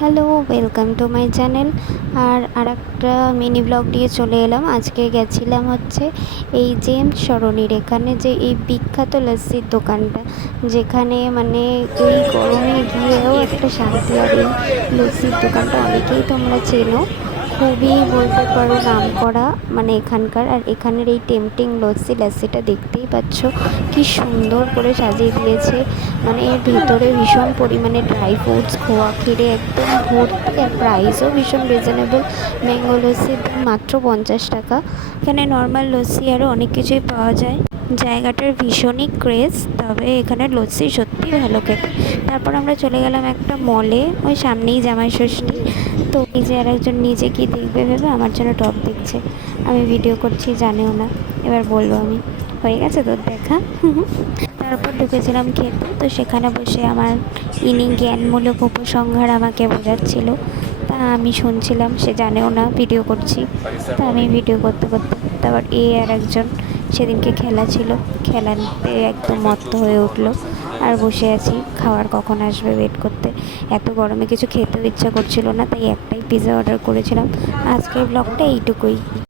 Hello, welcome to my channel. একটা mini blog নিয়ে চলে এলাম। আজকে গেছিলাম হচ্ছে এই জেমস সরণির এখানে, যে এই বিখ্যাত লস্যির দোকানটা, যেখানে মানে এই গরমে গিয়েও একটা শান্তি। আর এই লস্যির দোকানটা অনেকেই তোমরা চেনো, খুবই বলতে পারো নামকরা মানে এখানকার। আর এখানের এই টেম্পটিং লস্যিটা দেখতেই পাচ্ছ কি সুন্দর করে সাজিয়ে দিয়েছে। মানে এর ভেতরে ভীষণ পরিমাণে ড্রাই ফ্রুটস, খোয়া ক্ষীরে একদম ভর্তি। আর প্রাইসও ভীষণ রিজনেবল। ম্যাঙ্গো লস্যির দাম মাত্র 50 টাকা। এখানে নর্মাল লস্যি আরও অনেক কিছুই পাওয়া যায়। জায়গাটার ভীষণই ক্রেজ, তবে এখানে লস্যি সত্যি ভালো খেতে। তারপর আমরা চলে গেলাম একটা মলে, ওই সামনেই জামাই ষষ্ঠী। তো এই যে আর একজন নিজে কি দেখবে ভেবে আমার জন্য টপ দেখছে। আমি ভিডিও করছি জানেও না, এবার বলবো আমি হয়ে গেছে তোর দেখা। তারপর ঢুকেছিলাম খেতে। তো সেখানে বসে আমার জ্ঞানমূলক উপসংহার আমাকে বোঝাচ্ছিল, তা আমি শুনছিলাম, সে জানেও না ভিডিও করছি। তা আমি ভিডিও করতে করতে তারপর আর একজন, সেদিনকে খেলা ছিল, খেলাতে একদম মত্ত হয়ে উঠলো। আর বসে আছি, খাওয়ার কখন আসবে ওয়েট করতে। এত গরমে কিছু খেতেও ইচ্ছা করছিল না, তাই একটাই পিৎজা অর্ডার করেছিলাম। আজকের ব্লগটা এইটুকুই।